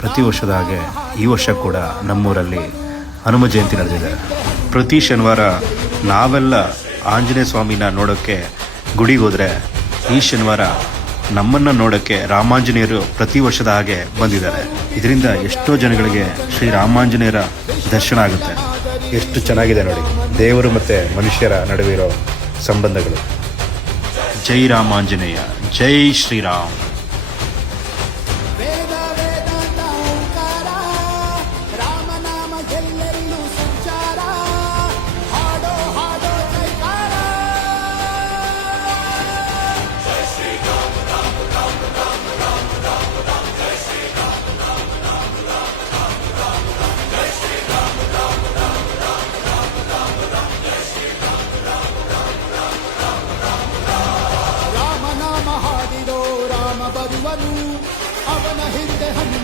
ಪ್ರತಿ ವರ್ಷದ ಹಾಗೆ ಈ ವರ್ಷ ಕೂಡ ನಮ್ಮೂರಲ್ಲಿ ಹನುಮ ಜಯಂತಿ ನಡೆದಿದೆ. ಪ್ರತಿ ಶನಿವಾರ ನಾವೆಲ್ಲ ಆಂಜನೇಯ ಸ್ವಾಮಿನ ನೋಡೋಕ್ಕೆ ಗುಡಿಗೆ ಹೋದರೆ, ಈ ಶನಿವಾರ ನಮ್ಮನ್ನು ನೋಡೋಕ್ಕೆ ರಾಮಾಂಜನೇಯರು ಪ್ರತಿ ವರ್ಷದ ಹಾಗೆ ಬಂದಿದ್ದಾರೆ. ಇದರಿಂದ ಎಷ್ಟೋ ಜನಗಳಿಗೆ ಶ್ರೀ ರಾಮಾಂಜನೇಯರ ದರ್ಶನ ಆಗುತ್ತೆ. ಎಷ್ಟು ಚೆನ್ನಾಗಿದೆ ನೋಡಿ, ದೇವರು ಮತ್ತು ಮನುಷ್ಯರ ನಡುವೆ ಇರೋ ಸಂಬಂಧಗಳು. ಜೈ ರಾಮಾಂಜನೇಯ, ಜೈ ಶ್ರೀರಾಮ್.